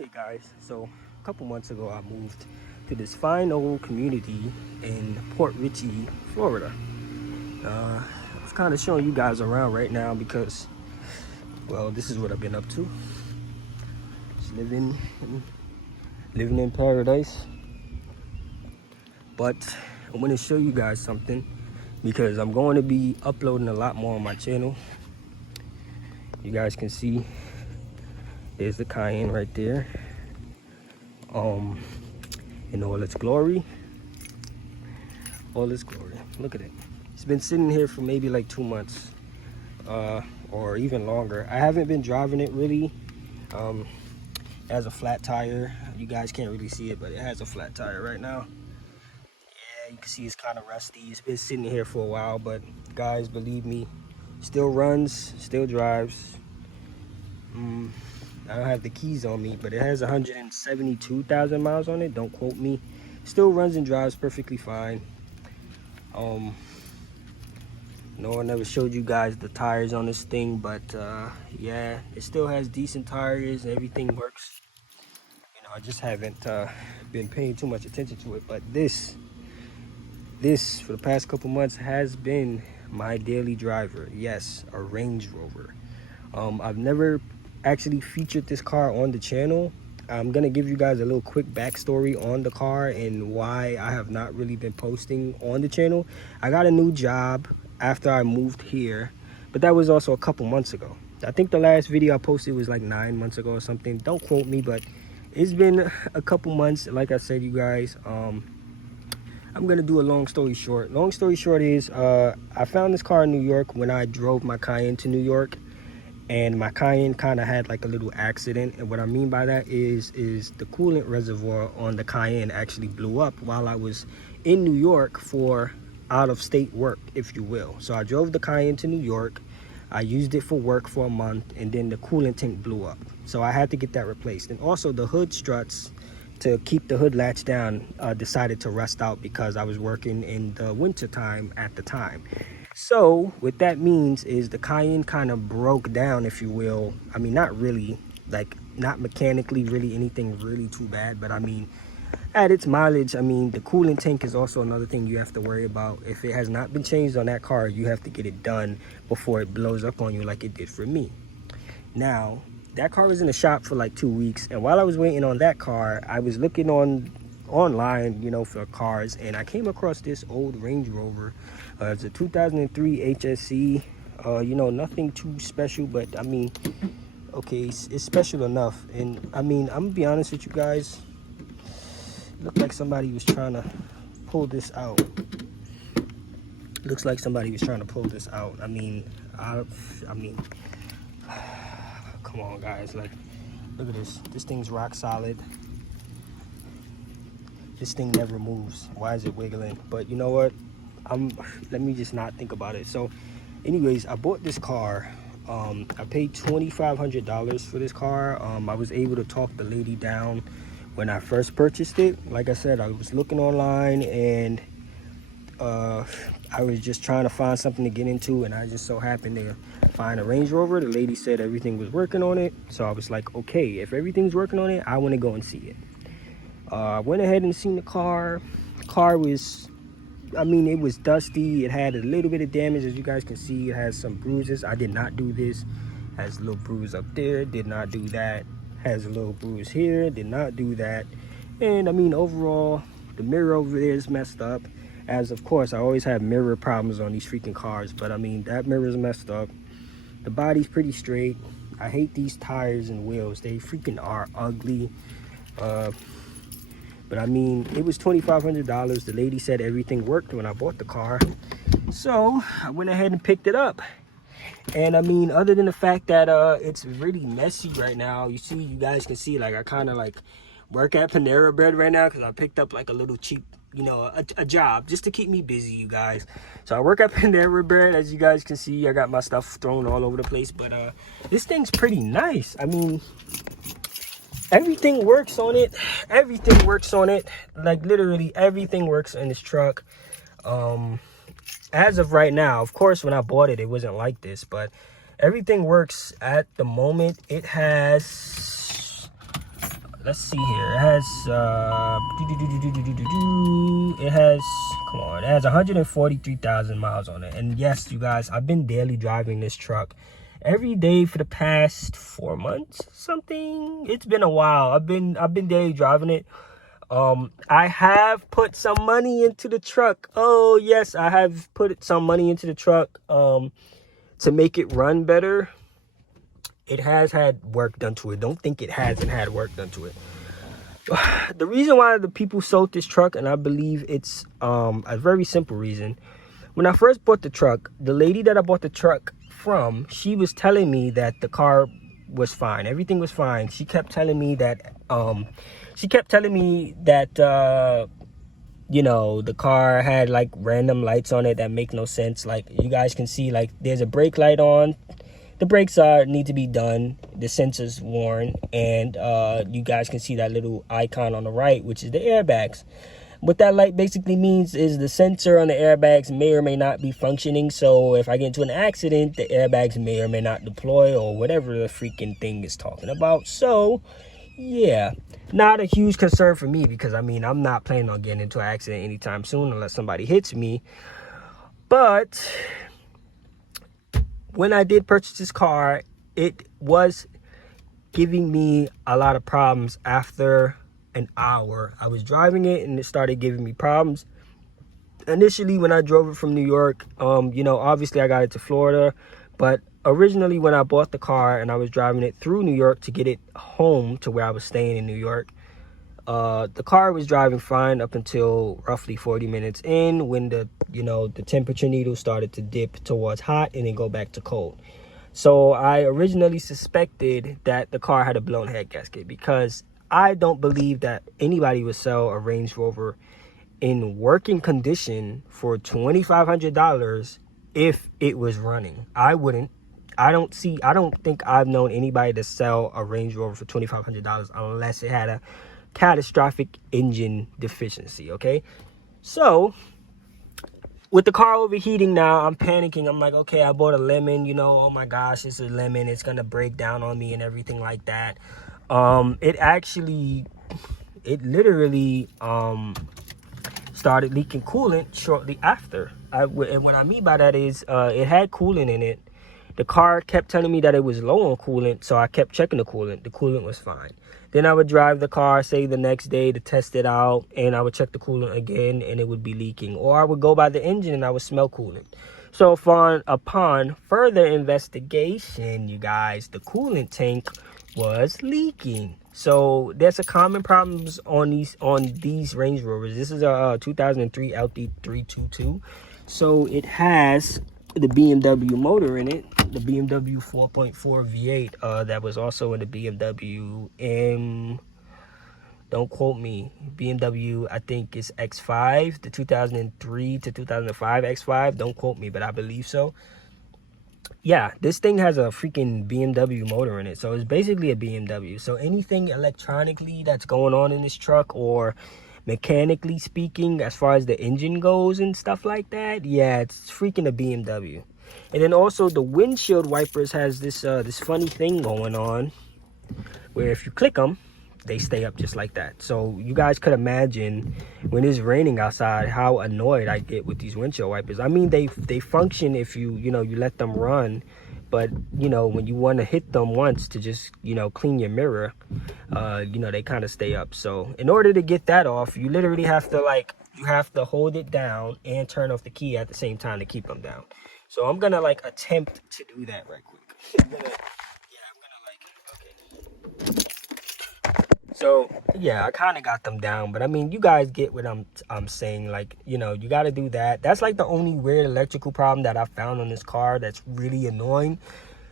Okay guys, so a couple months ago I moved to this fine old community in Port Richey, Florida. I was kind of showing you guys around right now because, well, this is what I've been up to. Just living in paradise. But I want to show you guys something because I'm going to be uploading a lot more on my channel. You guys can see there's the Cayenne right there. In all its glory. All its glory. Look at it. It's been sitting here for maybe like 2 months. Or even longer. I haven't been driving it really. It has a flat tire. You guys can't really see it, but it has a flat tire right now. Yeah, you can see it's kind of rusty. It's been sitting here for a while, but guys, believe me, still runs, still drives. I don't have the keys on me, but it has 172,000 miles on it. Don't quote me. Still runs and drives perfectly fine. No one ever showed you guys the tires on this thing, but yeah, it still has decent tires. Everything works. You know, I just haven't been paying too much attention to it. But this for the past couple months has been my daily driver. Yes, a Range Rover. I've never actually featured this car on the channel. I'm gonna give you guys a little quick backstory on the car and why I have not really been posting on the channel. I got a new job after I moved here, but that was also a couple months ago. I think the last video I posted was like 9 months ago or something. Don't quote me, but it's been a couple months. Like I said, you guys, I'm gonna do a long story short. Long story short is I found this car in New York when I drove my Cayenne to New York. And my Cayenne kind of had like a little accident, and what I mean by that is the coolant reservoir on the Cayenne actually blew up while I was in New York for out-of-state work, if you will. So I drove the Cayenne to New York. I used it for work for a month, and then the coolant tank blew up, so I had to get that replaced. And also the hood struts to keep the hood latch down decided to rust out because I was working in the winter time at the time. So what that means is the Cayenne kind of broke down, if you will. I mean, not really, like not mechanically really anything really too bad, but I mean, at its mileage, I mean, the coolant tank is also another thing you have to worry about. If it has not been changed on that car, you have to get it done before it blows up on you like it did for me. Now, that car was in the shop for like 2 weeks, and while I was waiting on that car, I was looking online, you know, for cars, and I came across this old Range Rover. It's a 2003 HSE. You know, nothing too special, but I mean, okay, it's special enough. And I mean, I'm gonna be honest with you guys, it looked like somebody was trying to pull this out. Looks like somebody was trying to pull this out. I mean, come on guys, like, look at this thing's rock solid. This thing never moves. Why is it wiggling? But you know what, let me just not think about it. So anyways, I bought this car. I paid $2,500 for this car. I was able to talk the lady down when I first purchased it. Like I said, I was looking online, and I was just trying to find something to get into, and I just so happened to find a Range Rover. The lady said everything was working on it, so I was like, okay, if everything's working on it, I want to go and see it. I went ahead and seen the car. The car was, I mean, it was dusty. It had a little bit of damage, as you guys can see. It has some bruises. I did not do this. Has a little bruise up there. Did not do that. Has a little bruise here. Did not do that. And I mean, overall, the mirror over there is messed up. As of course, I always have mirror problems on these freaking cars, but I mean, that mirror is messed up. The body's pretty straight. I hate these tires and wheels. They freaking are ugly. But I mean, it was $2,500. The lady said everything worked when I bought the car. So I went ahead and picked it up. And I mean, other than the fact that it's really messy right now, you guys can see, like, I kind of like work at Panera Bread right now because I picked up like a little cheap, you know, a job just to keep me busy, you guys. So I work at Panera Bread, as you guys can see. I got my stuff thrown all over the place, but this thing's pretty nice. I mean, everything works on it. Everything works on it. Like, literally everything works in this truck. As of right now, of course, when I bought it, it wasn't like this, but everything works at the moment. It has let's see here. It has it has, come on, it has 143,000 miles on it. And yes, you guys, I've been daily driving this truck every day for the past 4 months, something. It's been a while. I've been daily driving it. I have put some money into the truck. Oh yes, I have put some money into the truck to make it run better. It has had work done to it. Don't think it hasn't had work done to it. The reason why the people sold this truck, and I believe it's a very simple reason. When I first bought the truck, the lady that I bought the truck from, she was telling me that the car was fine. Everything was fine. She kept telling me that you know, the car had like random lights on it that make no sense. Like you guys can see, like there's a brake light on. The brakes need to be done. The sensor's worn, and you guys can see that little icon on the right, which is the airbags. What that light basically means is the sensor on the airbags may or may not be functioning. So if I get into an accident, the airbags may or may not deploy, or whatever the freaking thing is talking about. So yeah, not a huge concern for me, because I mean, I'm not planning on getting into an accident anytime soon unless somebody hits me. But when I did purchase this car, it was giving me a lot of problems. After an hour I was driving it, and it started giving me problems. Initially, when I drove it from New York, you know, obviously I got it to Florida, but originally when I bought the car and I was driving it through New York to get it home to where I was staying in New York, the car was driving fine up until roughly 40 minutes in, when the temperature needle started to dip towards hot and then go back to cold. So I originally suspected that the car had a blown head gasket, because I don't believe that anybody would sell a Range Rover in working condition for $2,500 if it was running. I wouldn't. I don't think I've known anybody to sell a Range Rover for $2,500 unless it had a catastrophic engine deficiency. Okay, so with the car overheating now, I'm panicking. I'm like, okay, I bought a lemon, you know, oh my gosh, it's a lemon, it's gonna break down on me and everything like that. It literally started leaking coolant shortly after. And what I mean by that is it had coolant in it. The car kept telling me that it was low on coolant, so I kept checking the coolant. The coolant was fine. Then I would drive the car, say the next day, to test it out, and I would check the coolant again, and it would be leaking. Or I would go by the engine, and I would smell coolant. So upon further investigation, you guys, the coolant tank was leaking. So there's a common problems on these Range Rovers. This is a 2003 LT322. So it has the BMW motor in it, the BMW 4.4 V8 that was also in the BMW M, don't quote me, BMW, I think is X5, the 2003 to 2005 X5, don't quote me, but I believe so. Yeah, this thing has a freaking BMW motor in it, so it's basically a BMW. So anything electronically that's going on in this truck, or mechanically speaking, as far as the engine goes and stuff like that, yeah, it's freaking a BMW. And then also the windshield wipers has this this funny thing going on, where if you click them, they stay up just like that. So you guys could imagine when it's raining outside how annoyed I get with these windshield wipers. I mean, they function if you let them run, but when you want to hit them once to just clean your mirror, they kind of stay up. So in order to get that off, you literally have to hold it down and turn off the key at the same time to keep them down. So I'm gonna attempt to do that right quick. So yeah, I kind of got them down, but I mean, you guys get what I'm saying. You got to do that. That's like the only weird electrical problem that I found on this car that's really annoying.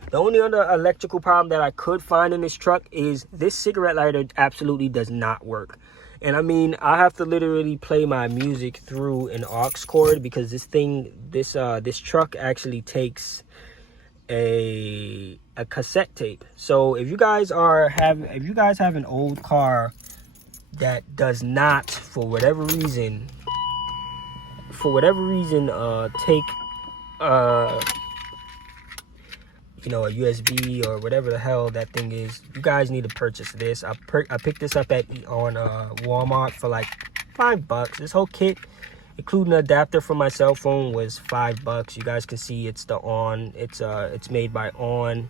The only other electrical problem that I could find in this truck is this cigarette lighter absolutely does not work. And I mean, I have to literally play my music through an aux cord, because this truck actually takes a cassette tape. So if you guys have an old car that does not for whatever reason take you know, a USB or whatever the hell that thing is, you guys need to purchase this. I picked this up on Walmart for like $5. This whole kit, including the adapter for my cell phone, was $5. You guys can see it's the On. It's made by On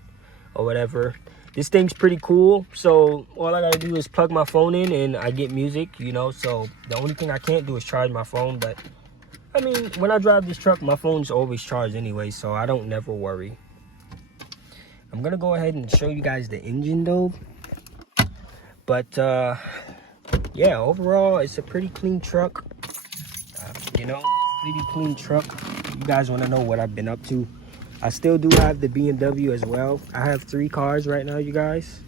or whatever. This thing's pretty cool. So all I gotta do is plug my phone in and I get music, you know. So the only thing I can't do is charge my phone, but I mean, when I drive this truck, my phone's always charged anyway, so I don't never worry. I'm gonna go ahead and show you guys the engine though. But yeah, overall it's a pretty clean truck. You know, pretty clean truck. You guys want to know what I've been up to? I still do have the BMW as well. I have 3 cars right now, you guys.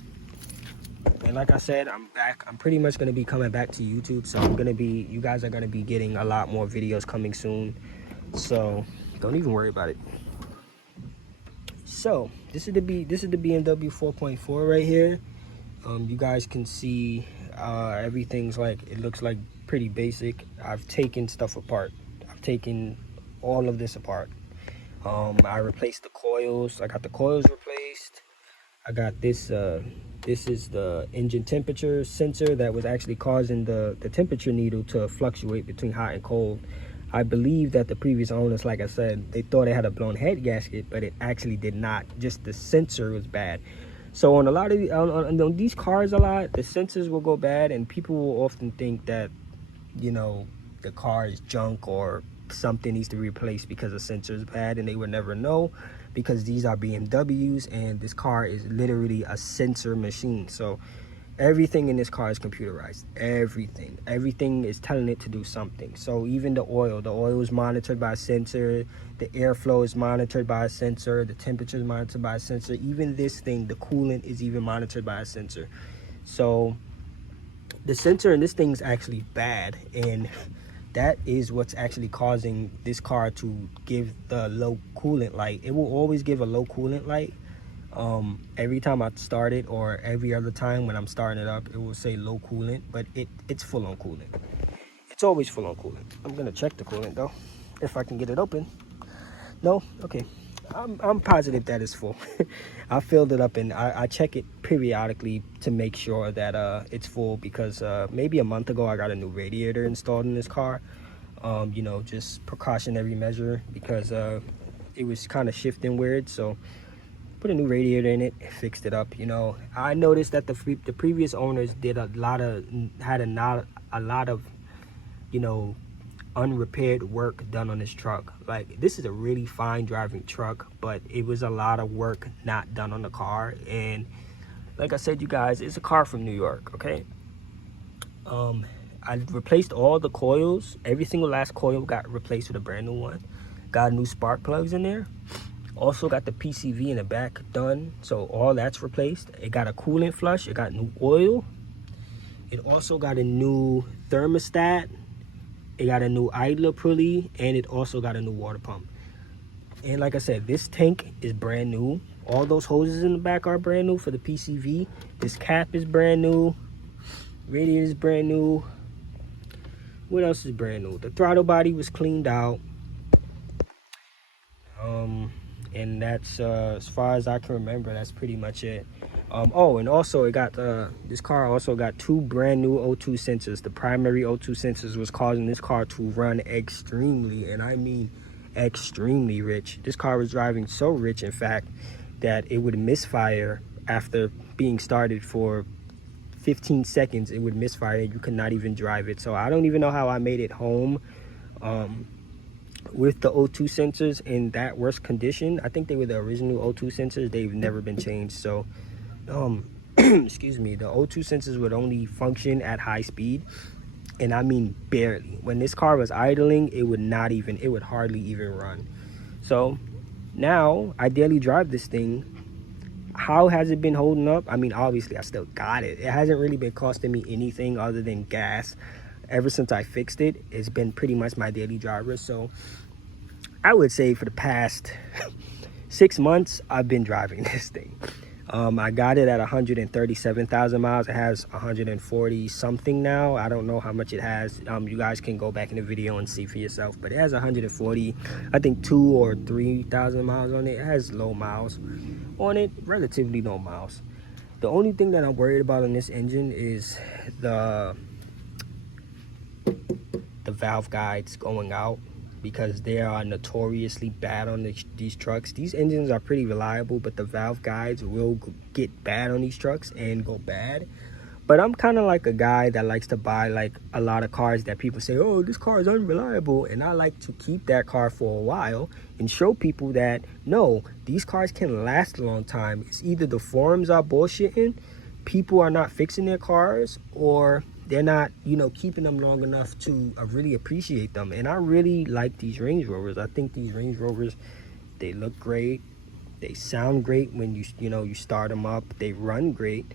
And like I said, I'm back. I'm pretty much going to be coming back to YouTube. So you guys are going to be getting a lot more videos coming soon. So don't even worry about it. So this is the BMW 4.4 right here. You guys can see everything's like, it looks like pretty basic. I've taken stuff apart. I've taken all of this apart. I replaced the coils. I got the coils replaced. I got this this is the engine temperature sensor that was actually causing the temperature needle to fluctuate between hot and cold. I believe that the previous owners, like I said, they thought it had a blown head gasket, but it actually did not. Just the sensor was bad. So on a lot of on these cars, the sensors will go bad, and people will often think that, you know, the car is junk or something needs to be replaced because the sensor is bad, and they would never know, because these are BMWs and this car is literally a sensor machine. So everything in this car is computerized. Everything is telling it to do something. So even the oil is monitored by a sensor, the airflow is monitored by a sensor, the temperature is monitored by a sensor, even this thing, the coolant, is even monitored by a sensor. So the sensor in this thing is actually bad, and that is what's actually causing this car to give the low coolant light. It will always give a low coolant light. Every time I start it, or every other time when I'm starting it up, it will say low coolant, but it's full on coolant. It's always full on coolant. I'm gonna check the coolant though, if I can get it open. No? Okay. I'm positive that it's full. I filled it up, and I check it periodically to make sure that it's full, because maybe a month ago I got a new radiator installed in this car. You know, just precautionary measure, because it was kind of shifting weird. So put a new radiator in it, fixed it up. You know, I noticed that the previous owners did a lot of, you know, unrepaired work done on this truck. Like, this is a really fine driving truck, but it was a lot of work not done on the car. And like I said, you guys, it's a car from New York, okay? I replaced all the coils. Every single last coil got replaced with a brand new one. Got new spark plugs in there. Also got the PCV in the back done, so all that's replaced. It got a coolant flush. It got new oil. It also got a new thermostat. It got a new idler pulley, and it also got a new water pump. And like I said, this tank is brand new. All those hoses in the back are brand new for the PCV. This cap is brand new. Radiator is brand new. What else is brand new? The throttle body was cleaned out. And that's as far as I can remember, that's pretty much it. Oh, and also it got this car also got 2 brand new O2 sensors. The primary O2 sensors was causing this car to run extremely, and I mean extremely rich. This car was driving so rich, in fact, that it would misfire after being started for 15 seconds. It would misfire, and you could not even drive it. So I don't even know how I made it home with the O2 sensors in that worse condition. I think they were the original O2 sensors. They've never been changed. So excuse me, the O2 sensors would only function at high speed, and I mean barely. When this car was idling, it would hardly even run. So now I daily drive this thing. How has it been holding up? I mean, obviously I still got it. It hasn't really been costing me anything other than gas. Ever since I fixed it, it's been pretty much my daily driver. So I would say for the past 6 months, I've been driving this thing. I got it at 137,000 miles. It has 140 something now. I don't know how much it has. You guys can go back in the video and see for yourself, but it has 140, I think 2 or 3,000 miles on it. It has low miles on it, relatively low miles. The only thing that I'm worried about on this engine is the valve guides going out, because they are notoriously bad on these trucks. These engines are pretty reliable, but the valve guides will get bad on these trucks and go bad. But I'm kind of like a guy that likes to buy like a lot of cars that people say, oh, this car is unreliable, and I like to keep that car for a while and show people that no, these cars can last a long time. It's either the forums are bullshitting, people are not fixing their cars, or they're not, you know, keeping them long enough to really appreciate them. And I really like these Range Rovers. I think these Range Rovers, they look great, they sound great when you start them up, they run great.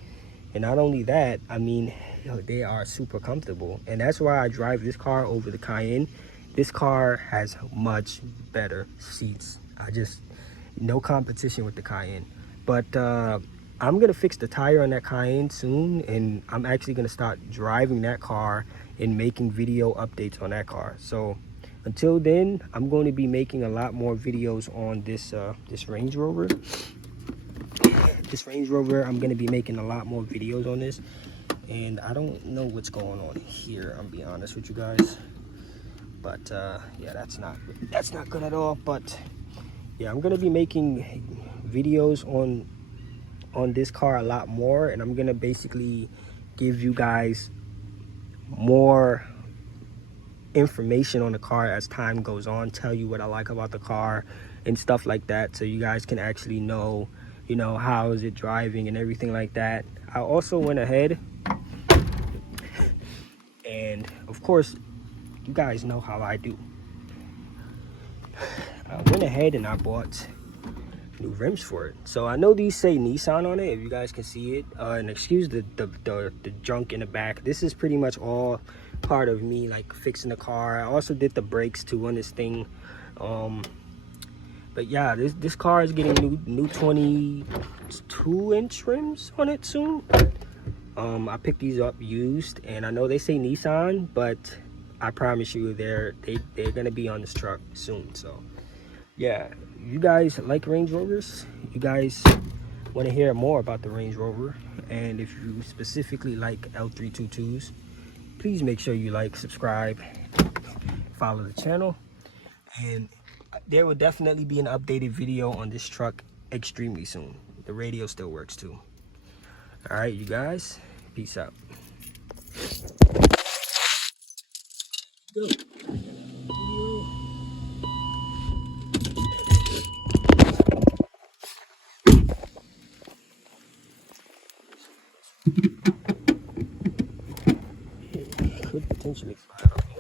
And not only that, I mean, they are super comfortable. And that's why I drive this car over the Cayenne. This car has much better seats. No competition with the Cayenne. But I'm gonna fix the tire on that Cayenne soon, and I'm actually gonna start driving that car and making video updates on that car. So until then, I'm going to be making a lot more videos on this Range Rover. This Range Rover, I'm going to be making a lot more videos on this. And I don't know what's going on here, I'm being honest with you guys. But yeah, that's not good at all. But yeah, I'm going to be making videos on this car a lot more, and I'm going to basically give you guys more information on the car as time goes on, tell you what I like about the car and stuff like that, so you guys can actually know, you know, how is it driving and everything like that. I also went ahead and, of course, you guys know how I do. I went ahead and I bought new rims for it. So I know these say Nissan on it, if you guys can see it, and excuse the junk in the back. This is pretty much all part of me like fixing the car. I also did the brakes too on this thing. But yeah, this car is getting new 22-inch rims on it soon. I picked these up used, and I know they say Nissan, but I promise you they're gonna be on this truck soon. So yeah, you guys like Range Rovers, you guys want to hear more about the Range Rover, and if you specifically like L322s, please make sure you like, subscribe, follow the channel, and there will definitely be an updated video on this truck extremely soon. The radio still works too. All right, you guys, peace out. Could potentially fly out.